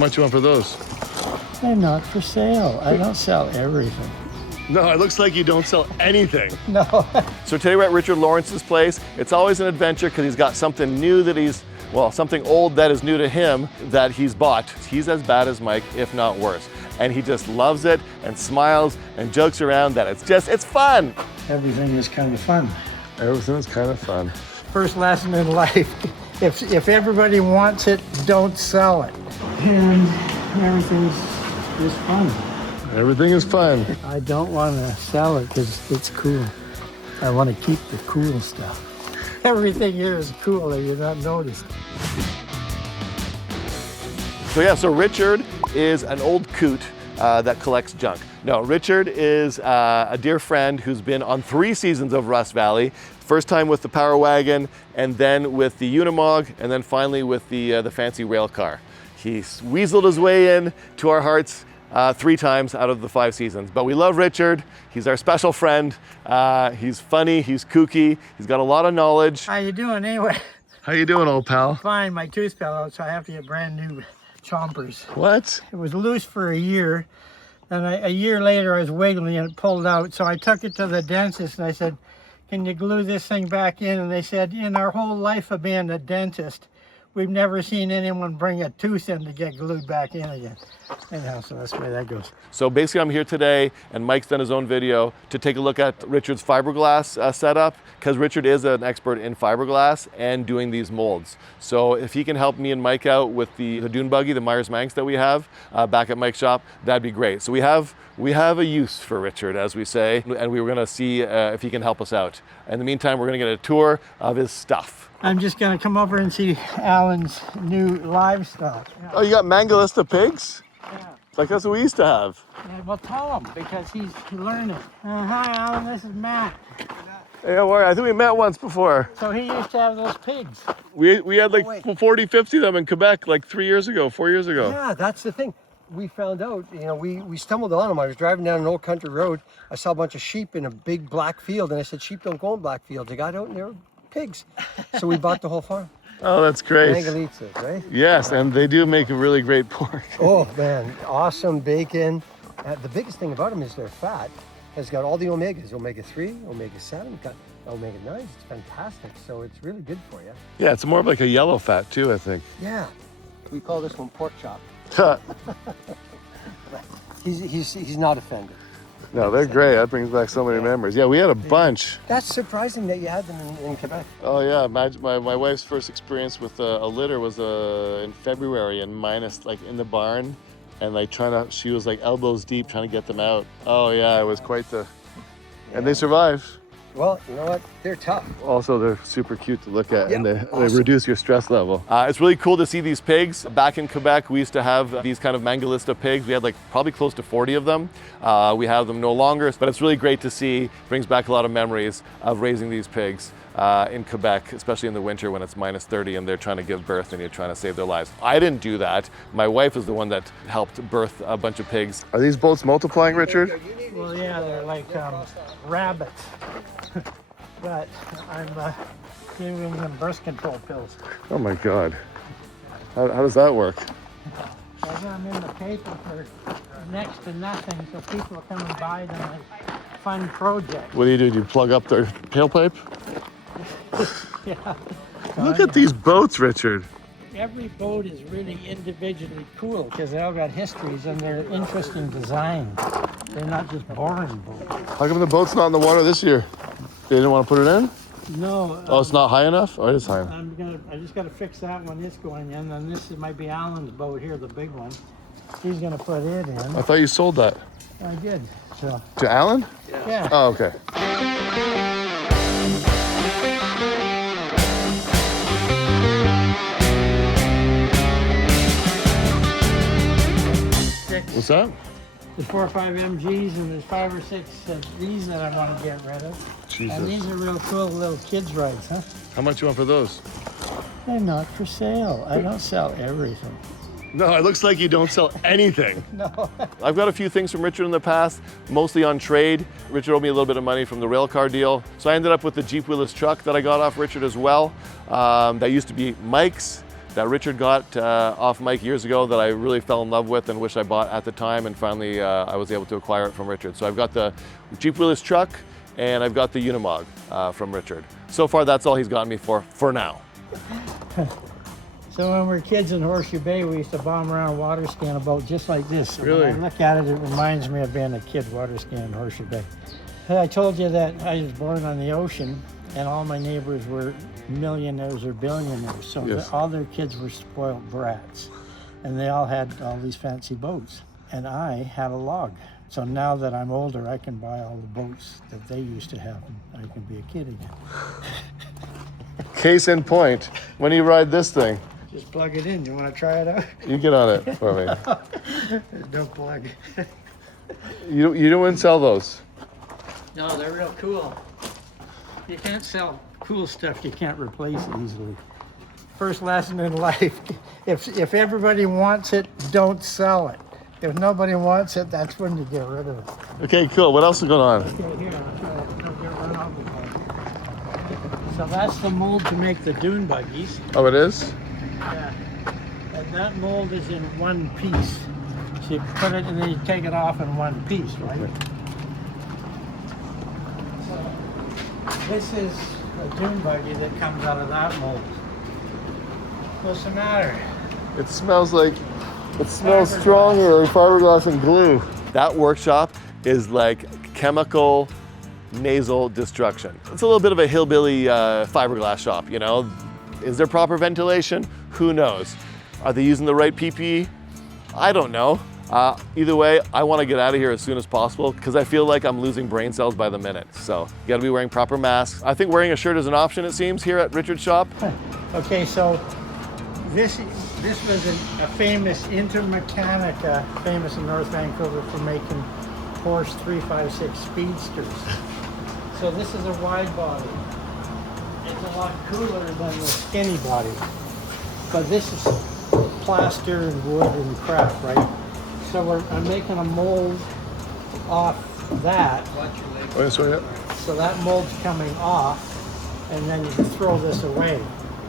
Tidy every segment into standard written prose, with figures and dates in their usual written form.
much you want for those? They're not for sale. I don't sell everything. No, it looks like you don't sell anything. No. So today we're at Richard Lawrence's place. It's always an adventure because he's got something new that something old that is new to him that he's bought. He's as bad as Mike, if not worse. And he just loves it and smiles and jokes around that it's fun. Everything is kind of fun. Everything is kind of fun. First lesson in life, if everybody wants it, don't sell it. And everything's just fun. Everything is fun. I don't want to sell it because it's cool. I want to keep the cool stuff. Everything here is cool and you're not noticed. So Richard is an old coot that collects junk. No, Richard is a dear friend who's been on 3 seasons of Rust Valley. First time with the Power Wagon, and then with the Unimog, and then finally with the fancy rail car. He weaseled his way in to our hearts 3 times out of the 5 seasons. But we love Richard. He's our special friend. He's funny, he's kooky, he's got a lot of knowledge. How you doing anyway? How you doing, old pal? Fine, my tooth fell out, so I have to get brand new chompers. What? It was loose for a year, and a year later I was wiggling and it pulled out. So I took it to the dentist and I said, can you glue this thing back in? And they said, in our whole life of being a dentist, we've never seen anyone bring a tooth in to get glued back in again. Anyhow, so that's the way that goes. So basically I'm here today, and Mike's done his own video, to take a look at Richard's fiberglass setup, because Richard is an expert in fiberglass and doing these molds. So if he can help me and Mike out with the dune buggy, the Myers-Manx that we have back at Mike's shop, that'd be great. So we have a use for Richard, as we say, and we were gonna see if he can help us out. In the meantime, we're gonna get a tour of his stuff. I'm just gonna come over and see Alan's new livestock. Yeah. Oh, you got Mangalista pigs? Yeah. Like that's what we used to have. Yeah, well, tell him, because he's learning. Hi, Alan, this is Matt. Hey, how are you? I think we met once before. So he used to have those pigs. We had like 40, 50 of them in Quebec like 4 years ago. Yeah, that's the thing. We found out, we stumbled on them. I was driving down an old country road. I saw a bunch of sheep in a big black field, and I said, sheep don't go in black fields. I got out and they were pigs. So we bought the whole farm. Oh, that's great. Mangalitsa, right? Yes, and they do make a really great pork. Oh, man, awesome bacon. The biggest thing about them is their fat has got all the omegas, omega-3, omega-7, got omega-9. It's fantastic, so it's really good for you. Yeah, it's more of like a yellow fat too, I think. Yeah, we call this one pork chop. He's not offended. No, they're great. That brings back so many memories. Yeah, we had a bunch. That's surprising that you had them in Quebec. Oh yeah, my wife's first experience with a litter was in February, and minus like in the barn, and she was like elbows deep trying to get them out. Oh yeah, it was quite the, and they survive. Well, you know what? They're tough. Also, they're super cute to look at, Yeah, and they awesome. reduce your stress level. It's really cool to see these pigs. Back in Quebec, we used to have these kind of Mangalista pigs. We had like probably close to 40 of them. We have them no longer, but it's really great to see. Brings back a lot of memories of raising these pigs in Quebec, especially in the winter when it's minus 30 and they're trying to give birth and you're trying to save their lives. I didn't do that. My wife is the one that helped birth a bunch of pigs. Are these boats multiplying, Richard? Well, yeah, they're like rabbits. But I'm giving them birth control pills. Oh my God. How does that work? I got them in the paper for next to nothing, so people come and buy them like fun projects. What do? Do you plug up their tailpipe? Yeah. Look at these boats, Richard. Every boat is really individually cool because they all got histories and they're interesting design. They're not just boring boats. How come the boat's not in the water this year? They didn't want to put it in? No. Oh, it's not high enough? Oh, it is high enough. I just got to fix that one. It's going in, and this might be Alan's boat here, the big one. He's going to put it in. I thought you sold that. I did. So. To Alan? Yeah. Oh, okay. What's that? There's 4 or 5 MGs, and there's 5 or 6 of these that I want to get rid of. Jesus. And these are real cool little kids' rides, huh? How much you want for those? They're not for sale. I don't sell everything. No, it looks like you don't sell anything. No. I've got a few things from Richard in the past, mostly on trade. Richard owed me a little bit of money from the rail car deal. So I ended up with the Jeep wheelless truck that I got off Richard as well. That used to be Mike's. that Richard got off Mike years ago that I really fell in love with and wish I bought at the time, and finally I was able to acquire it from Richard. So I've got the Jeep wheelless truck and I've got the Unimog from Richard. So far that's all he's gotten me for now. So when we were kids in Horseshoe Bay, we used to bomb around water skiing a boat just like this. So Really? when I look at it, it reminds me of being a kid water skiing in Horseshoe Bay. I told you that I was born on the ocean, and all my neighbors were millionaires or billionaires. So Yes. all their kids were spoiled brats, and they all had all these fancy boats. And I had a log. So now that I'm older, I can buy all the boats that they used to have, and I can be a kid again. Case in point, when you ride this thing, Just plug it in. You want to try it out? you get on it for me. There's no plug. You don't sell those. No, they're real cool. You can't sell cool stuff you can't replace easily. First lesson in life, if everybody wants it, don't sell it. If nobody wants it, that's when you get rid of it. Okay, cool. What else is going on? Okay, here, I'll try it. Don't get run off with it. So that's the mold to make the dune buggies. Oh, it is? Yeah. And that mold is in one piece. So you put it and then you take it off in one piece, right? So this is a dune buggy that comes out of that mold. What's the matter? It smells stronger like fiberglass and glue. That workshop is like chemical nasal destruction. It's a little bit of a hillbilly fiberglass shop, you know? Is there proper ventilation? Who knows? Are they using the right PPE? I don't know. Either way, I want to get out of here as soon as possible because I feel like I'm losing brain cells by the minute. So you got to be wearing proper masks. I think wearing a shirt is an option, it seems, here at Richard's shop. Okay, so this was a famous Intermechanica, famous in North Vancouver for making Porsche 356 Speedsters. So this is a wide body. It's a lot cooler than the skinny body. But this is plaster and wood and crap, right? So I'm making a mold off that. Oh, yes, yeah. So that mold's coming off, and then you can throw this away.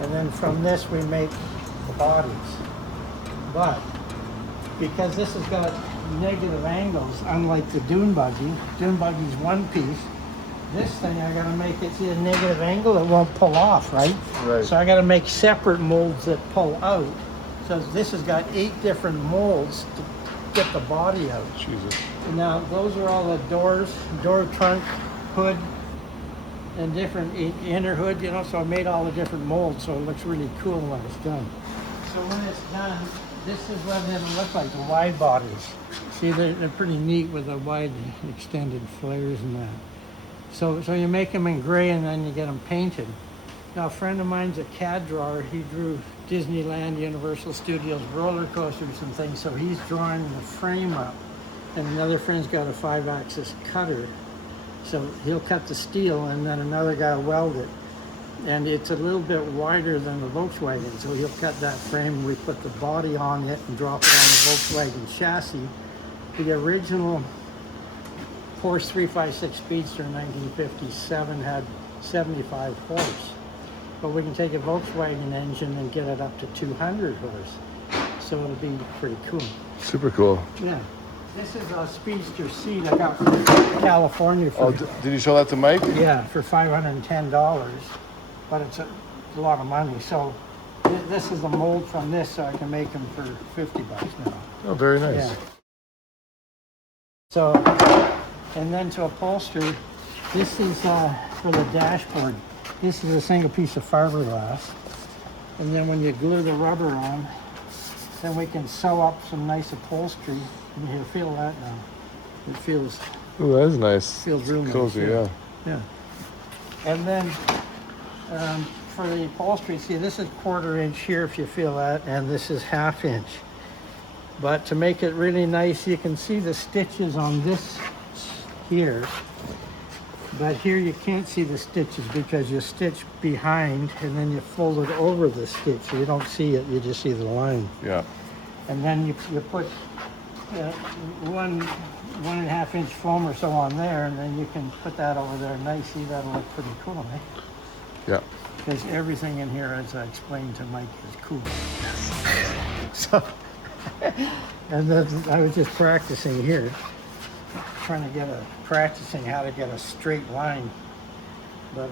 And then from this we make the bodies. But because this has got negative angles, unlike the dune buggy's one piece, this thing I gotta make it, see a negative angle, it won't pull off, right? Right. So I gotta make separate molds that pull out. So this has got 8 different molds to get the body out. Jesus. And now those are all the doors, door trunk, hood, and different inner hood, you know, so I made all the different molds so it looks really cool when it's done. So when it's done, this is what it'll look like, the wide bodies. See, they're pretty neat with the wide extended flares and that. So you make them in gray and then you get them painted. Now a friend of mine's a CAD drawer. He drew Disneyland, Universal Studios, roller coasters and things. So he's drawing the frame up. And another friend's got a 5-axis cutter. So he'll cut the steel and then another guy will weld it. And it's a little bit wider than the Volkswagen. So he'll cut that frame and we put the body on it and drop it on the Volkswagen chassis. The original Porsche 356 Speedster in 1957 had 75 horse. But we can take a Volkswagen engine and get it up to 200 horse. So it'll be pretty cool. Super cool. Yeah. This is a Speedster seat I got from California for, Oh, did you show that to Mike? yeah, for $510. But it's a lot of money. So this is a mold from this, so I can make them for $50 now. Oh, very nice. Yeah. So, and then to upholster, this is for the dashboard. This is a single piece of fiberglass. And then when you glue the rubber on, then we can sew up some nice upholstery. And you feel that now. It feels Ooh, that is nice. Feels real nice, cozy, yeah. yeah. And then for the upholstery, see this is 1/4 inch here if you feel that, and this is 1/2 inch. But to make it really nice, you can see the stitches on this here. But here you can't see the stitches because you stitch behind and then you fold it over the stitch. So you don't see it, you just see the line. Yeah. And then you put 1 1.5 inch foam or so on there, and then you can put that over there. Nice, see, that'll look pretty cool, eh? Yeah. because everything in here, as I explained to Mike, is cool. So, and then I was just practicing here, trying to practicing how to get a straight line, but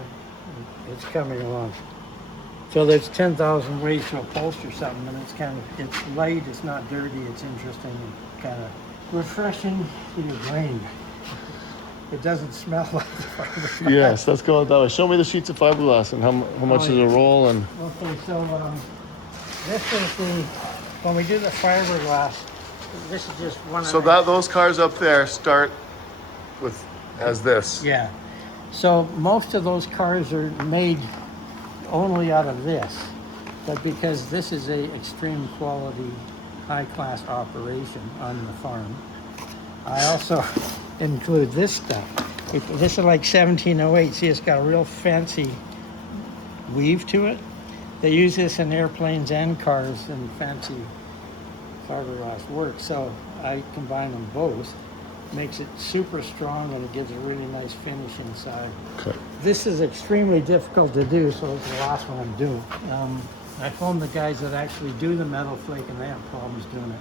it's coming along. So there's 10,000 ways to upholster something, and it's light, it's not dirty, it's interesting, and kind of refreshing to your brain. It doesn't smell like the fiberglass. Yes, let's go that way. Show me the sheets of fiberglass and how much is a roll and. Okay, so this is when we do the fiberglass, this is just one So of the, those cars up there start with as this. yeah. So most of those cars are made only out of this, but because this is a extreme quality, high class operation on the farm, I also include this stuff. This is like 1708. See, it's got a real fancy weave to it. They use this in airplanes and cars and fancy fiberglass work. So I combine them both. Makes it super strong and it gives a really nice finish inside. Okay. This is extremely difficult to do, so it's the last one I'm doing. I phoned the guys that actually do the metal flake and they have problems doing it.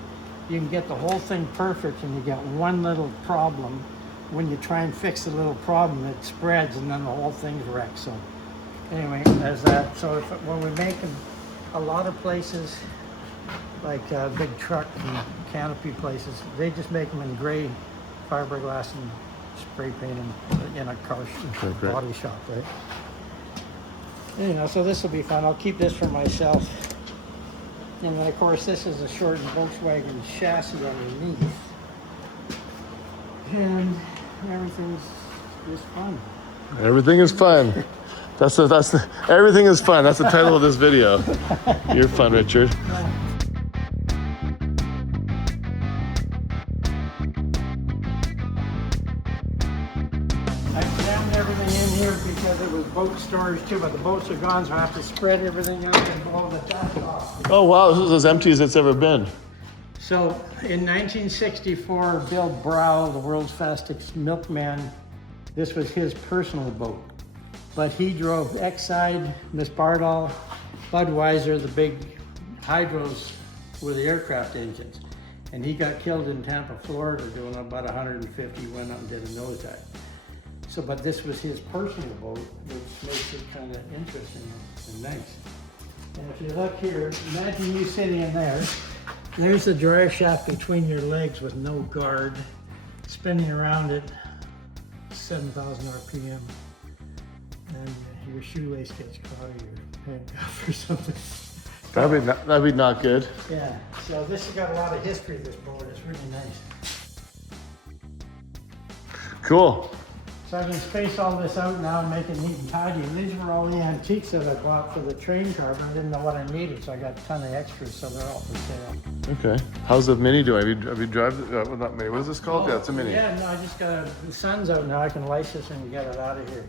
You can get the whole thing perfect and you get one little problem. When you try and fix the little problem, it spreads and then the whole thing's wrecked. So anyway, there's that. So when we make them, a lot of places, like big truck and canopy places, they just make them in gray fiberglass and spray paint them in a car body shop, right? You know, so this will be fun. I'll keep this for myself. And then of course this is a shortened Volkswagen chassis underneath. And everything's just fun. Everything is fun. Everything is fun. That's the title of this video. You're fun, Richard. I jammed everything in here because it was boat storage too, but the boats are gone, so I have to spread everything out and blow the top off. Oh wow, this is as empty as it's ever been. So in 1964, Bill Brow, the world's fastest milkman, this was his personal boat. But he drove Exide, Miss Bardall, Budweiser, the big hydros were the aircraft engines. And he got killed in Tampa, Florida, doing about 150, went up and did a nosedive. So, but this was his personal boat, which makes it kind of interesting and nice. And if you look here, imagine you sitting in there. There's the dryer shaft between your legs with no guard, spinning around at 7,000 RPM. And your shoelace gets caught or your handcuff or something. That'd be not good. Yeah, so this has got a lot of history, this boat. It's really nice. Cool. So I can space all this out now and make it neat and tidy. And these were all the antiques that I bought for the train car, but I didn't know what I needed, so I got a ton of extras, so they're all for sale. Okay. How's the Mini doing? Have you driven? Not Mini. What is this called? Yeah, it's a Mini. Yeah, no, I just got the sun's out now. I can license and get it out of here.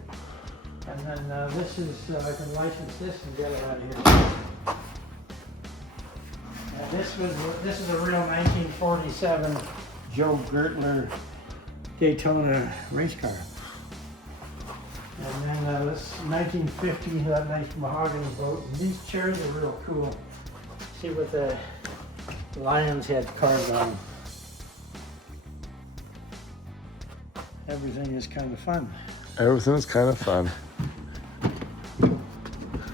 And then this is I can license this and get it out of here. And this is a real 1947 Joe Gertler Daytona race car. And then this 1950, that nice mahogany boat. And these chairs are real cool. See what the lion's head carved on them. Everything is kind of fun. Everything is kind of fun.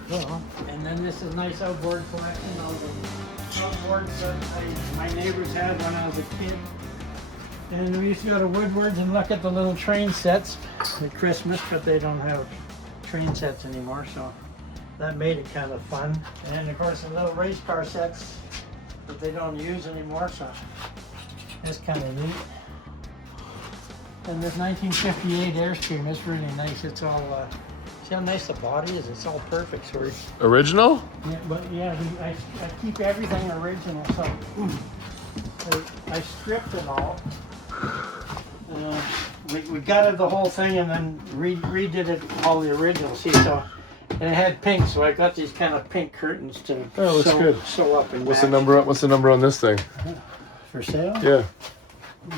Well, and then this is a nice outboard collection. All the outboards that my neighbors had when I was a kid. And we used to go to Woodward's and look at the little train sets at Christmas, but they don't have train sets anymore, so that made it kind of fun. And then of course the little race car sets that they don't use anymore, so that's kind of neat. And this 1958 Airstream is really nice. It's all, see how nice the body is? It's all perfect, sort of. Original? Yeah, but yeah, I keep everything original, so I stripped it all. We gutted the whole thing and then redid it all the original. See, so and it had pink, so I got these kind of pink curtains to sew up and What's the number? What's the number on this thing? For sale? Yeah.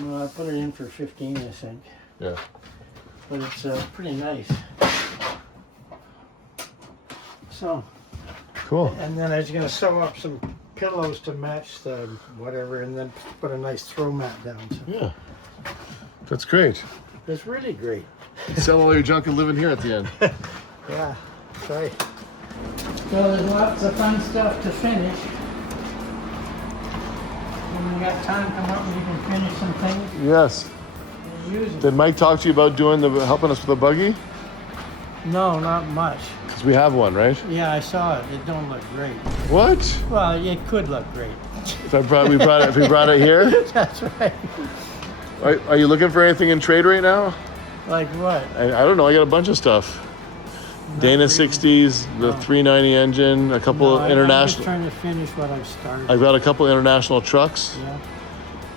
Well, I put it in for 15, I think. Yeah. But it's pretty nice. So, Cool. and then I was gonna sew up some pillows to match the whatever, and then put a nice throw mat down. So Yeah. That's great. it's really great. Sell all your junk and live in here at the end. Yeah, that's right. Well, there's lots of fun stuff to finish. When you got time, come up and you can finish some things Yes. and use them. Did Mike talk to you about helping us with the buggy? No, not much. Because we have one, right? Yeah, I saw it. It don't look great. What? Well, it could look great. If we brought it here? That's right. Are you looking for anything in trade right now? Like what? I don't know. I got a bunch of stuff. Dana 60s, the 390 engine, a couple of I'm just international. trying to finish what I've started. I've got a couple international trucks. Yeah.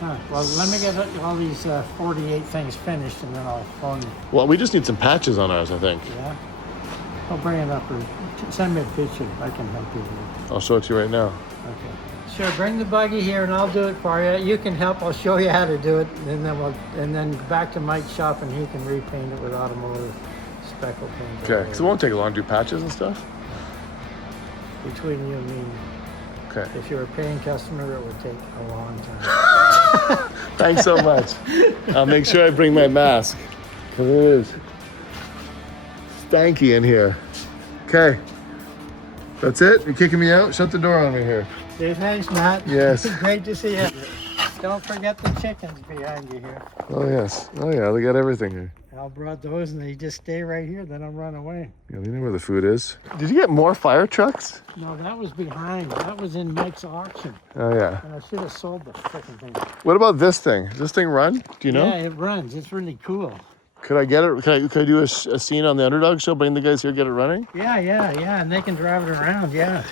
Huh. Well, let me get all these 48 things finished, and then I'll phone you. Well, we just need some patches on ours, I think. Yeah. I'll bring it up, or send me a picture. I can help you with it. I'll show it to you right now. Okay. Sure. Bring the buggy here, and I'll do it for you. You can help. I'll show you how to do it, and then back to Mike's shop, and he can repaint it with automotive speckle paint. Okay, because it won't take long to do patches and stuff. Between you and me, Okay. if you're a paying customer, it would take a long time. Thanks so much. I'll make sure I bring my mask. Because it is stanky in here. Okay. That's it? You're kicking me out? Shut the door on me here. Say thanks, Matt. Yes. Great to see you. Don't forget the chickens behind you here. Oh, yes. Oh, yeah. They got everything here. Al brought those, and they just stay right here. They don't run away. Yeah, they know where the food is. Did you get more fire trucks? No, that was behind. That was in Mike's auction. Oh, yeah. And I should have sold the freaking thing. What about this thing? Does this thing run? Do you know? Yeah, it runs. It's really cool. Could I get it? Could I do a scene on the Underdog show? Bring the guys here, get it running? Yeah. And they can drive it around, yeah.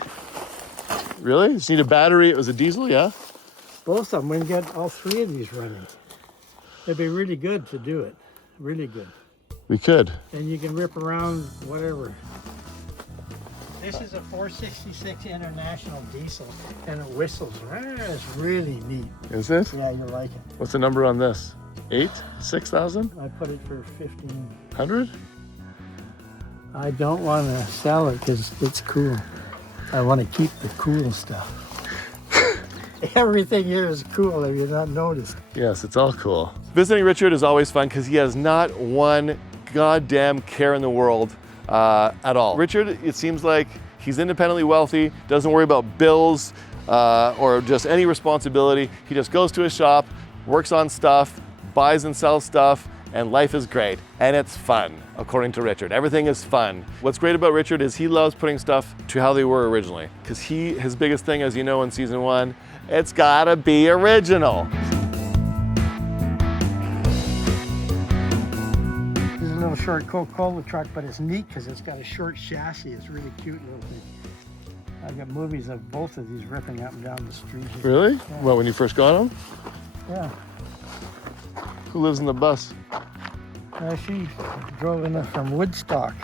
Really? Just need a battery. It was a diesel, yeah? Both of them. We can get all three of these running. It'd be really good to do it. Really good. We could. And you can rip around whatever. This is a 466 International diesel, and it whistles. It's really neat. Is it? Yeah, you'll like it. What's the number on this? 6,000? I put it for 1,500. 100? I don't want to sell it because it's cool. I want to keep the cool stuff. Everything here is cool, if you've not noticed. Yes, it's all cool. Visiting Richard is always fun because he has not one goddamn care in the world at all. Richard, it seems like he's independently wealthy, doesn't worry about bills or just any responsibility. He just goes to his shop, works on stuff, buys and sells stuff, and life is great. And it's fun, according to Richard. Everything is fun. What's great about Richard is he loves putting stuff to how they were originally. Because his biggest thing, as you know in season 1, it's gotta be original. This is a little short Coca-Cola truck, but it's neat because it's got a short chassis. It's really cute little thing. I've got movies of both of these ripping up and down the street. Really? Yeah. Well, when you first got them? Yeah. Who lives in the bus? She drove in from Woodstock.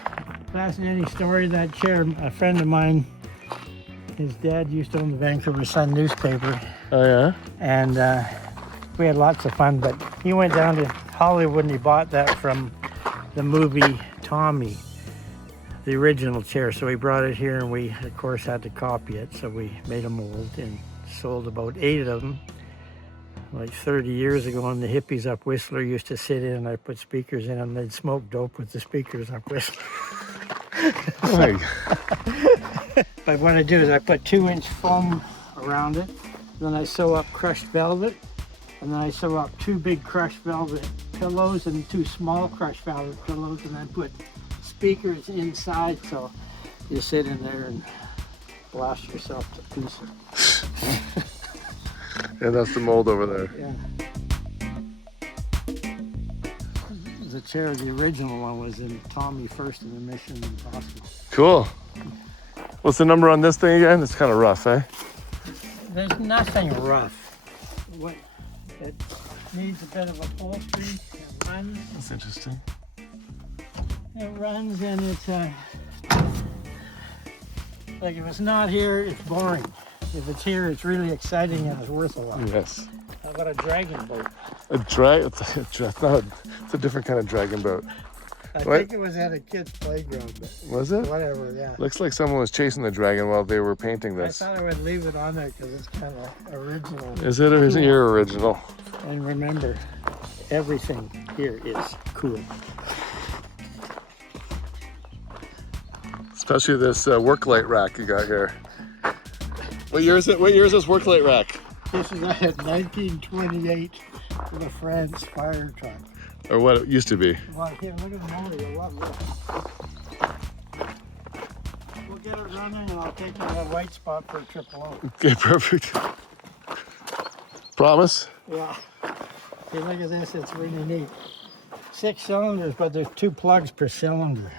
Fascinating story, that chair. A friend of mine, his dad used to own the Vancouver Sun newspaper. Oh, yeah? And we had lots of fun, but he went down to Hollywood and he bought that from the movie Tommy, the original chair. So he brought it here and we, of course, had to copy it. So we made a mold and sold about 8 of them. Like 30 years ago, when the hippies up Whistler used to sit in and I put speakers in them, they'd smoke dope with the speakers up Whistler. But what I do is I put 2-inch foam around it, then I sew up crushed velvet, and then I sew up 2 big crushed velvet pillows and 2 small crushed velvet pillows, and then put speakers inside so you sit in there and blast yourself to pieces. Yeah, that's the mold over there. Yeah. The chair, the original one, was in Tommy first in the Mission Impossible. Cool. What's the number on this thing again? It's kind of rough, eh? There's nothing rough. It needs a bit of upholstery. It runs. That's interesting. It runs, and it's like if it's not here, it's boring. If it's here, it's really exciting and it's worth a lot. Yes. How about a dragon boat? It's a different kind of dragon boat. I What? think it was at a kid's playground, but Was it? whatever, yeah. Looks like someone was chasing the dragon while they were painting I this. thought I would leave it on there because it's kind of original. Is it or isn't your original? And remember, everything here is cool. Especially this work light rack you got here. What year is it? What year is this work light rack? This is a 1928 with a France fire truck. Or what it used to be? Well, here, look at the motor. You'll love this. We'll get it running and I'll take you to that white spot for a triple O. Okay, perfect. Promise? Yeah. See, look at this. It's really neat. 6 cylinders, but there's 2 plugs per cylinder.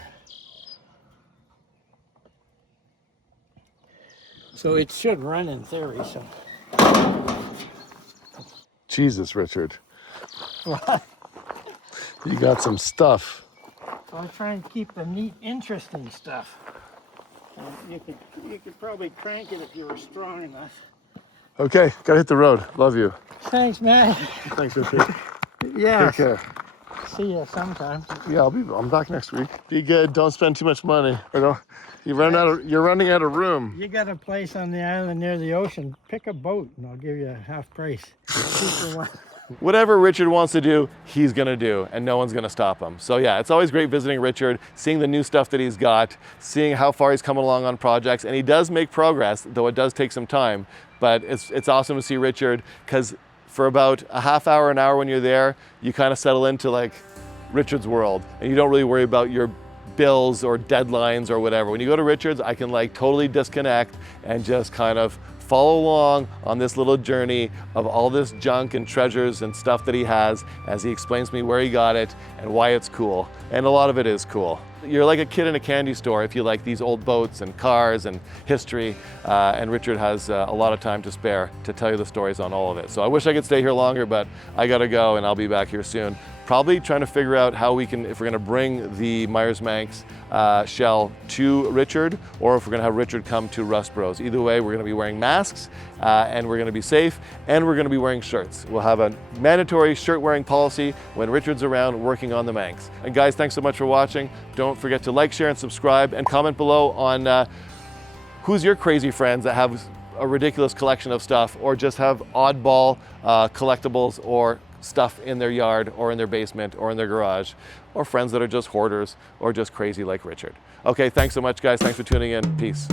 So it should run in theory, so. Jesus, Richard. What? You got some stuff. So I try and keep the neat, interesting stuff. You could probably crank it if you were strong enough. Okay, gotta hit the road. Love you. Thanks, man. Thanks, Richard. Yeah. Take care. See you sometime. Yeah, I'm back next week. Be good. Don't spend too much money. Or don't, you're running out of room. You got a place on the island near the ocean. Pick a boat and I'll give you a half price. Cheaper one. Whatever Richard wants to do, he's gonna do, and no one's gonna stop him. So yeah, it's always great visiting Richard, seeing the new stuff that he's got, seeing how far he's come along on projects, and he does make progress, though it does take some time. But it's awesome to see Richard, because for about a half hour, an hour when you're there, you kind of settle into like Richard's world, and you don't really worry about your bills or deadlines or whatever. When you go to Richard's, I can like totally disconnect and just kind of follow along on this little journey of all this junk and treasures and stuff that he has as he explains to me where he got it and why it's cool. And a lot of it is cool. You're like a kid in a candy store if you like these old boats and cars and history, and Richard has a lot of time to spare to tell you the stories on all of it. So I wish I could stay here longer, but I gotta go and I'll be back here soon. Probably trying to figure out how we can, if we're gonna bring the Myers-Manx shell to Richard, or if we're gonna have Richard come to Rust Bros. Either way, we're gonna be wearing masks, and we're gonna be safe, and we're gonna be wearing shirts. We'll have a mandatory shirt wearing policy when Richard's around working on the Manx. And guys, thanks so much for watching. Don't forget to like, share, and subscribe, and comment below on who's your crazy friends that have a ridiculous collection of stuff, or just have oddball collectibles or stuff in their yard or in their basement or in their garage, or friends that are just hoarders or just crazy like Richard. Okay, thanks so much guys. Thanks for tuning in. Peace.